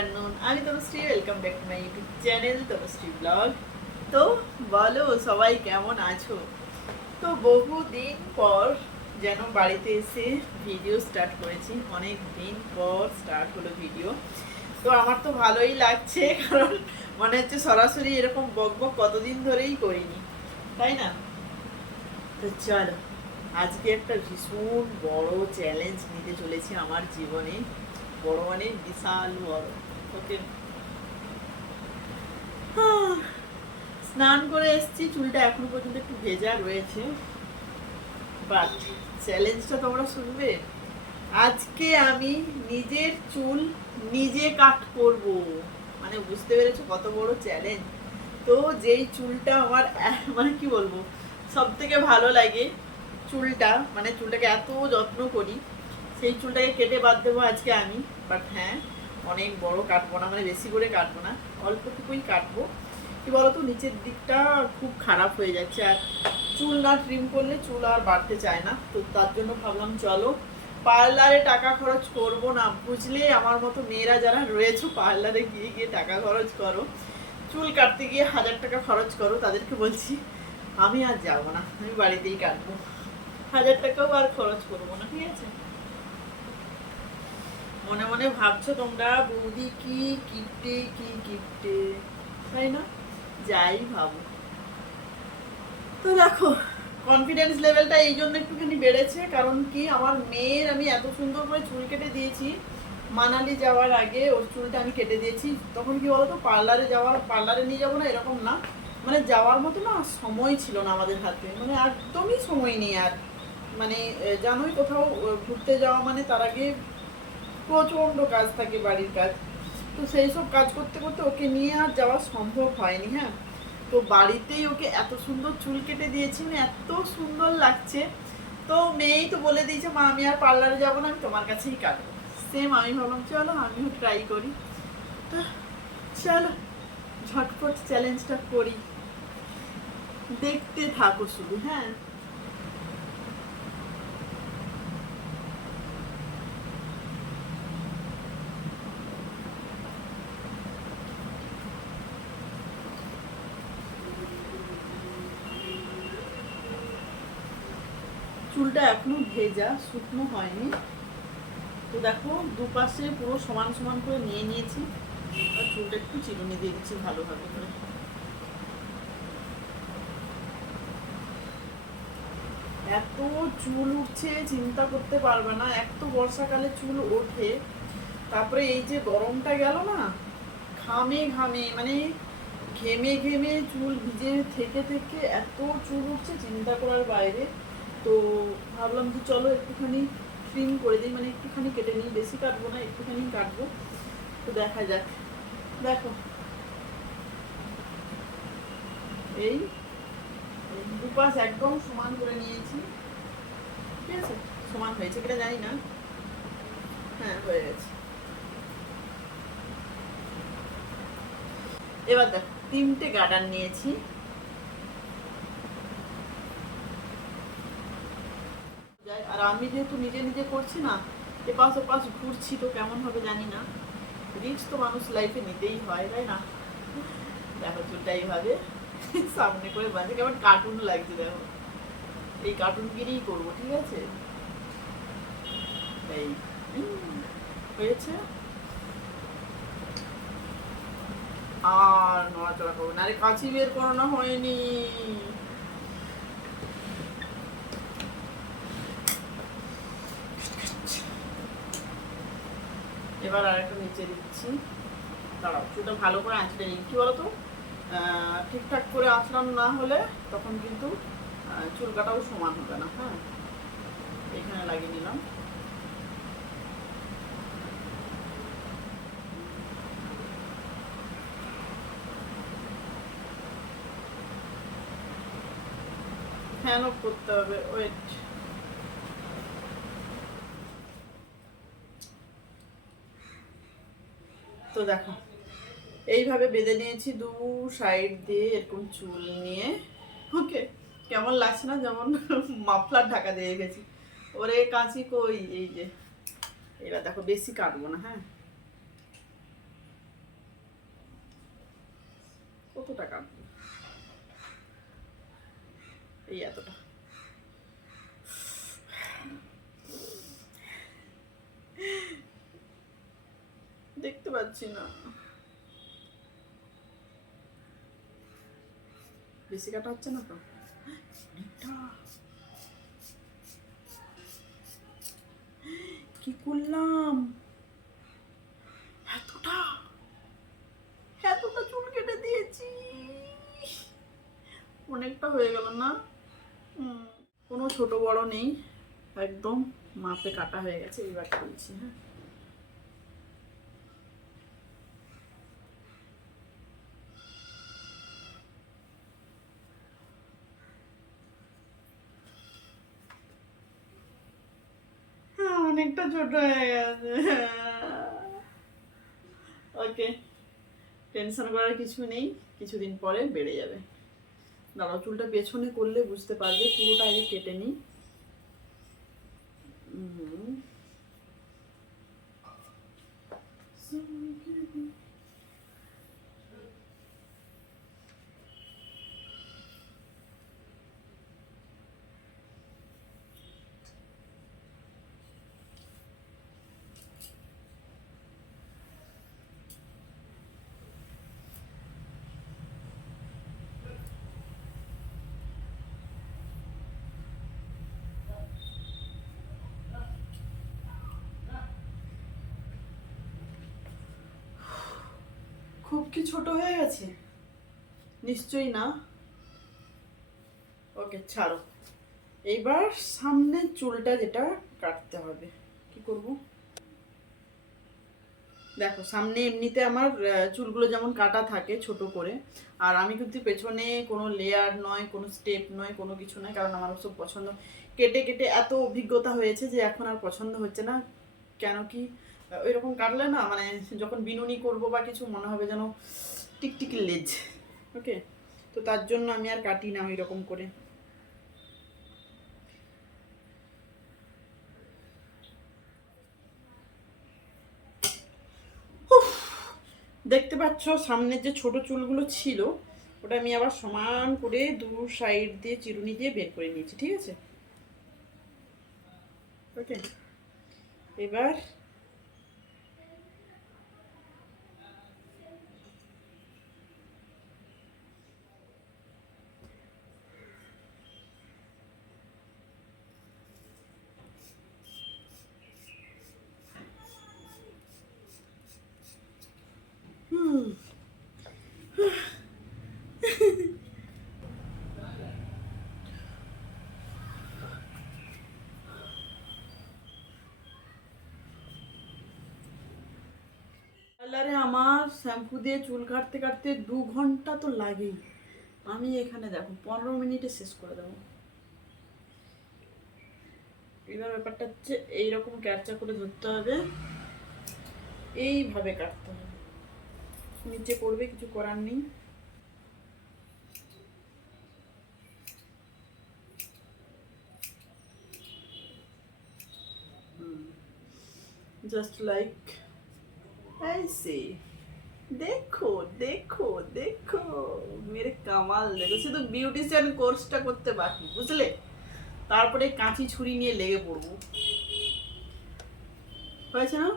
Afternoon আমি Tanushree welcome back to my YouTube channel Tanushree blog তো বলো, সবাই কেমন আছো? তো বহুদিন পর যেন বাড়িতে এসে ভিডিও স্টার্ট করেছি। অনেক দিন পর স্টার্ট হলো ভিডিও তো আমার তো ভালোই লাগছে, কারণ মনে হচ্ছে সরাসরি এরকম বক বক কতদিন ধরেই করিনি। তাই না? তো চলো, আজকে একটা ভীষণ বড় চ্যালেঞ্জ নিতে চলেছি আমার জীবনে। বড় মানে বিশাল বড়। স্নান করে এসেছি, চুলটা এখনও পর্যন্ত একটু ভেজা রয়েছে। বাট চ্যালেঞ্জটা তোমরা শুনবে। আজকে আমি নিজের চুল নিজে কাট করব। মানে বুঝতে পেরেছ কত বড় চ্যালেঞ্জ তো যেই চুলটা আমার মানে কি বলব সব থেকে ভালো লাগে চুলটা মানে চুলটাকে এত যত্ন করি, সেই চুলটাকে কেটে বাদ দেবো আজকে আমি। বাট হ্যাঁ অনেক বড় কাটবো না মানে বেশি করে কাটবো না, অল্পটুকুই কাটবো। কি বলতো, নিচের দিকটা খুব খারাপ হয়ে যাচ্ছে আর চুল না ট্রিম করলে চুল আর বাড়তে চায় না। তো তার জন্য ভাবলাম চলো পার্লারে টাকা খরচ করব না, বুঝলে? আমার মতো মেয়েরা যারা রয়েছে পার্লারে গিয়ে গিয়ে টাকা খরচ করো। চুল কাটতে গিয়ে হাজার টাকা খরচ করো, তাদেরকে বলছি, আমি আর যাব না, আমি বাড়িতেই কাটবো। হাজার টাকাও আর খরচ করব না, ঠিক আছে? মনে মনে ভাবছ তোমরা, বৌদি কি কিপটে কি কিপটে? তাই না? যাই ভাবো। তো দেখো কনফিডেন্স লেভেলটা এই জন্য একটুখানি বেড়েছে, কারণ কি আমার মেয়ের আমি এত সুন্দর করে চুল কেটে দিয়েছি, মানালি যাওয়ার আগে ওর চুলটা আমি কেটে দিয়েছি। তখন কি বলতো, পার্লারে যাওয়ার পার্লারে নিয়ে যাব না, এরকম না। মানে যাওয়ার মতো না সময় ছিল না আমাদের হাতে। মানে একদমই সময় নেই আর। মানে জানোই কোথাও ঘুরতে যাওয়া মানে তার আগে প্রচণ্ড কাজ থাকে বাড়ির কাজ। তো সেই সব কাজ করতে করতে ওকে নিয়ে আর যাওয়া সম্ভব হয়নি হ্যাঁ। তো বাড়িতেই ওকে এত সুন্দর চুল কেটে দিয়েছি মানে এত সুন্দর লাগছে। তো মেয়েই তো বলে দিয়েছে, মা, আমি আর পার্লারে যাব না, আমি তোমার কাছেই কাটবো। সেম আমি ভাবলাম, চলো, আমিও ট্রাই করি। তো চলো, ঝটপট চ্যালেঞ্জটা করি। দেখতে থাকো শুধু হ্যাঁ। চুলটা এখনও ভেজা, শুকনো হয়নি। তো দেখো, দুপাশে পুরো সমান সমান করে নিয়ে নিয়েছি। আর চুলটা একটু চিরুনি দিয়ে দিচ্ছি ভালোভাবে করে। এত চুল উঠছে, চিন্তা করতে পারবে না। এক তো বর্ষাকালে চুল ওঠে। তারপরে এই যে গরমটা গেল না, ঘামে ঘামে মানে ঘেমে ঘেমে চুল ভিজে থেকে থেকে এত চুল উঠছে, চিন্তা করার বাইরে। তো ভাবলাম যে চলো একটুখানি ট্রিম করে দিই মানে একটুখানি কেটে নিই, বেশি কাটবো না, একটুখানি কাটবো। তো দেখা যাক। দেখো। এই, দুপাশ একদম সমান করে নিয়েছি। ঠিক আছে? সমান হয়েছে কিনা জানি না। হ্যাঁ হয়ে গেছে। এবার দেখো, তিনটে গার্ডার নিয়েছি যাই, আর আমি যেহেতু নিজে নিজে করছি না, এপাশ ওপাশ ঘুরছি তো কেমন হবে জানি না। রিস্ক তো মানুষ লাইফে নিতেই হয়, তাই না? দেখো চুলটা এইভাবে সামনে করে বাঁধে কেমন কার্টুন লাগছে দেখো। এই কার্টুনগিরিই করব, ঠিক আছে? এই হয়েছে। আর নড়াচড়া করব না। রে কাঁচি বের করানো হয়নি। এবার আরেকটা নিচে দিচ্ছি। দাঁড়াও চুলটা ভালো করে আঁচড়ে নিই। কি বলতো? ঠিকঠাক করে আঁচড়ানো না হলে তখন কিন্তু চুল কাটাও সমান হবে না হ্যাঁ? এখানে লাগিয়ে নিলাম। ফ্যান অফ করতে হবে। ওয়েট। তো দেখো, এইভাবে বেঁধে নিয়েছি দু সাইড দিয়ে এরকম চুল নিয়ে। ওকে, কেমন লাগছে না? যেমন মাফলার ঢাকা দিয়ে গেছি। ওরে কাঁচি কই? এই যে, এবার দেখো, বেশি কাটবো না হ্যাঁ? কতটা কাটবো? এই এতটা। দেখতে পাচ্ছি না। বেশি কাটা হচ্ছে না তো? কি করলাম? এতটা? এতটা চুল কেটে দিয়েছি। অনেকটা হয়ে গেল না? কোনো ছোট বড় নেই। একদম মাপে কাটা হয়ে গেছে এবার বলছি হ্যাঁ। অনেকটা ছোট হয়ে গেছে। ওকে, টেনশন করার কিছু নেই, কিছুদিন পরে বেড়ে যাবে। দাঁড়াও, চুলটা পেছনে করলে বুঝতে পারবে, পুরোটা আগে কেটে নিই হুম। খুব কি ছোট হয়ে গেছে? নিশ্চয়ই না। ওকে, ছাড়ো। এইবার সামনের চুলটা যেটা কাটতে হবে। কি করব? দেখো, সামনে এমনিতে আমার চুলগুলো যেমন কাটা থাকে ছোট করে, আর আমি কিন্তু পেছনে কোনো লেয়ার নয়, কোনো স্টেপ নয়, কোনো কিছু নয়, কারণ আমার সব পছন্দ। কেটে কেটে এত অভিজ্ঞতা হয়েছে যে এখন আর পছন্দ হচ্ছে না। কেন কি? ওইরকম কাটলে না মানে যখন বিনুনি করব বা কিছু মনে হবে যেন টিকটিকি লেজ। ওকে তো তার জন্য আমি আর কাটি না ওই রকম করে দেখতে পাচ্ছ সামনের যে ছোট চুলগুলো ছিল, ওটা আমি আবার সমান করে দু সাইড দিয়ে চিরুনি দিয়ে বের করে নিয়েছি, ঠিক আছে? ওকে এবার হুম পার্লারে আমার শ্যাম্পু দিয়ে চুল কাটতে কাটতে দু ঘণ্টা তো লাগেই। আমি এখানে দেখো, পনেরো মিনিটে শেষ করে দেবো। এবার ব্যাপারটা হচ্ছে, এইরকম ক্যাপচা করে ধরতে হবে। এইভাবে কাটতে হবে। নিচে পড়বে, কিছু করার নেই। জাস্ট লাইক ऐसे দেখো দেখো দেখো, মেরে কামাল, দেখো শুধু বিউটিশিয়ান কোর্সটা করতে বাকি, বুঝলে? তারপরে কাঁচি ছুরি নিয়ে লেগে পড়ব। হয়েছে না?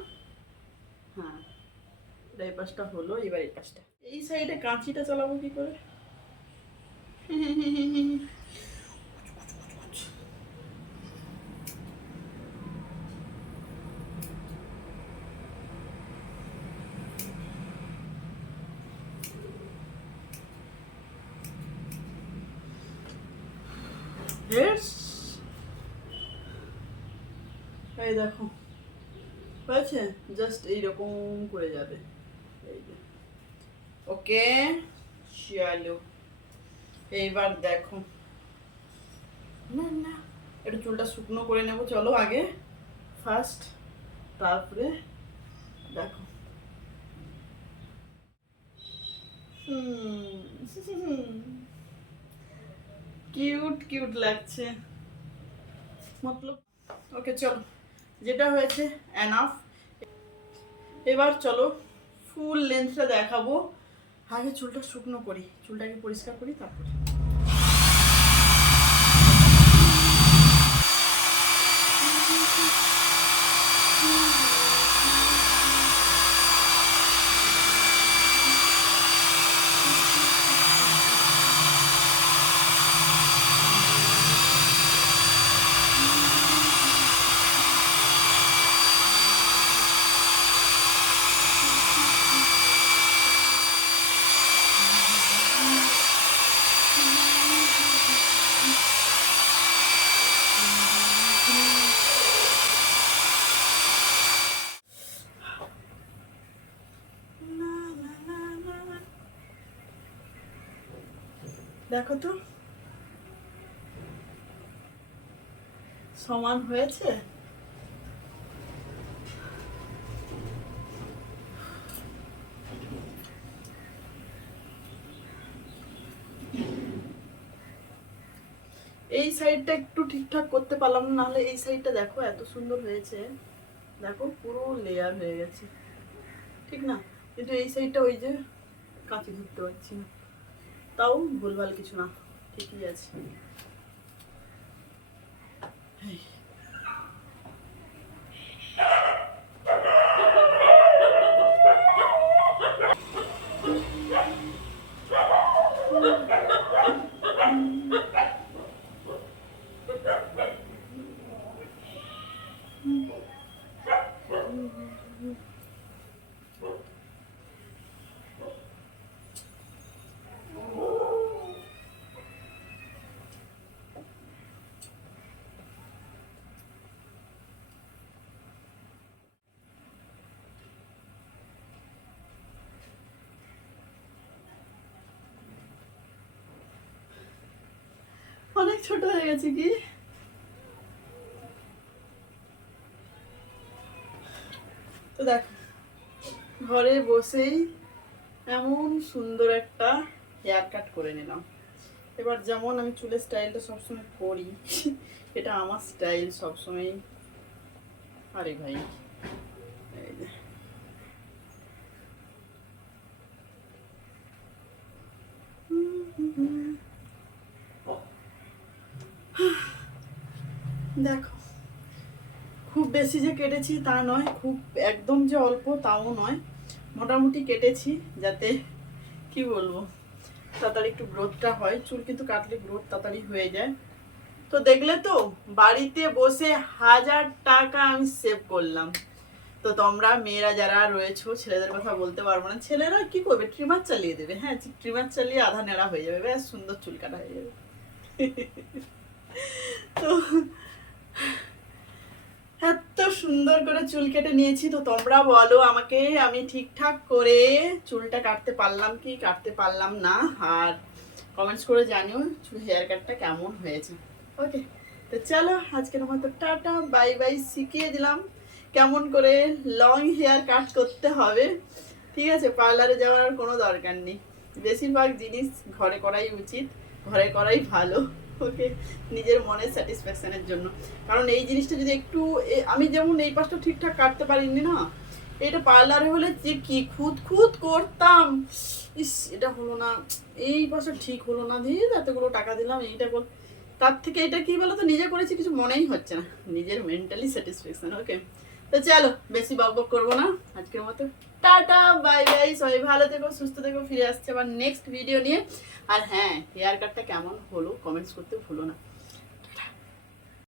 হ্যাঁ এটা এই পাশটা হলো, এবার এই পাশটা। এই সাইডে কাঁচিটা চালাবো কি করে? Yes. এই দেখো। হয়েছে? জাস্ট এইরকম করে যাবে। ওকে? চলো এইবার দেখো। না না। একটু চুলটা শুকনো করে নেব। চলো আগে। ফার্স্ট তারপরে দেখো। হুম। কিউট কিউট লাগছে। মতলব, ওকে, চলো। যেটা হয়েছে অ্যানাফ এবার চলো ফুল লেন্থটা দেখাবো। আগে চুলটা শুকনো করি, চুলটাকে পরিষ্কার করি, তারপরে। দেখো তো। সমান হয়েছে? এই সাইডটা একটু ঠিকঠাক করতে পারলাম না, নাহলে এই সাইডটা দেখো এত সুন্দর হয়েছে। দেখো পুরো লেয়ার হয়ে গেছে। ঠিক না? কিন্তু এই সাইডটা ওই যে কাঁচি ধরতে পারছি না। তাও ভুলভাল কিছু না ঠিকই আছে। অনেক ছোট হয়ে গেছে কি? তো দেখ, ঘরে বসেই এমন সুন্দর একটা হেয়ার কাট করে নিলাম। এবার যেমন আমি চুলের স্টাইলটা সবসময় করি এটা আমার স্টাইল সবসময়। আরে ভাই এই যে। দেখো, খুব বেশি যে কেটেছি তা নয়, খুব একদম যে অল্প তাও নয়। মোটামুটি কেটেছি যাতে, কি বলব, তাড়াতাড়ি একটু গ্রোথটা হয়। চুল কিন্তু কাটলে গ্রোথ তাড়াতাড়ি হয়ে যায়। তো দেখলে তো, বাড়িতে বসে হাজার টাকা আমি সেভ করলাম। তো তোমরা মেয়েরা যারা রয়েছো, ছেলেদের কথা বলতে পারব না। ছেলেরা কি করবে? ট্রিমার চালিয়ে দেবে। হ্যাঁ ট্রিমার চালিয়ে আধা নেড়া হয়ে যাবে। সুন্দর চুল কাটা হয়ে যাবে। তো এত সুন্দর করে চুল কেটে নিয়েছি তো তোমরা বলো, আমাকে আমি ঠিকঠাক করে চুলটা কাটতে পারলাম কি কাটতে পারলাম না? আর কমেন্টস করে জানিও চুল হেয়ার কাটটা কেমন হয়েছে। ওকে তো চলো আজকের মতো টাটা বাই বাই শিখিয়ে দিলাম কেমন করে লং হেয়ার কাট করতে হবে। ঠিক আছে পার্লারে যাওয়ার আর কোনো দরকার নেই। বেশিরভাগ জিনিস ঘরে করাই উচিত, ঘরে করাই ভালো। ওকে নিজের মনের স্যাটিসফ্যাকশনের জন্য। কারণ এই জিনিসটা যদি একটু আমি যেমন এই পাশটা ঠিকঠাক কাটতে পারিনি না, এটা পার্লারে হলে যে কি খুদ খুদ করতাম। ইস, এটা হলো না, এই পাশে ঠিক হলো না দিয়ে এতগুলো টাকা দিলাম, এইটা কর। তার থেকে এটা কি বলো তো, নিজে করেছি কিছু মনেই হচ্ছে না, নিজের মেন্টালি স্যাটিসফ্যাকশন ওকে তো চলো, বেশি বক বক করব না, আজকের মতো। টাটা বাই বাই সবাই ভালো থেকো, সুস্থ থেকো, ফিরে আসছে আবার নেক্সট ভিডিও নিয়ে। আর হ্যাঁ হেয়ার কাটটা কেমন হলো? কমেন্টস করতে ভুলো না।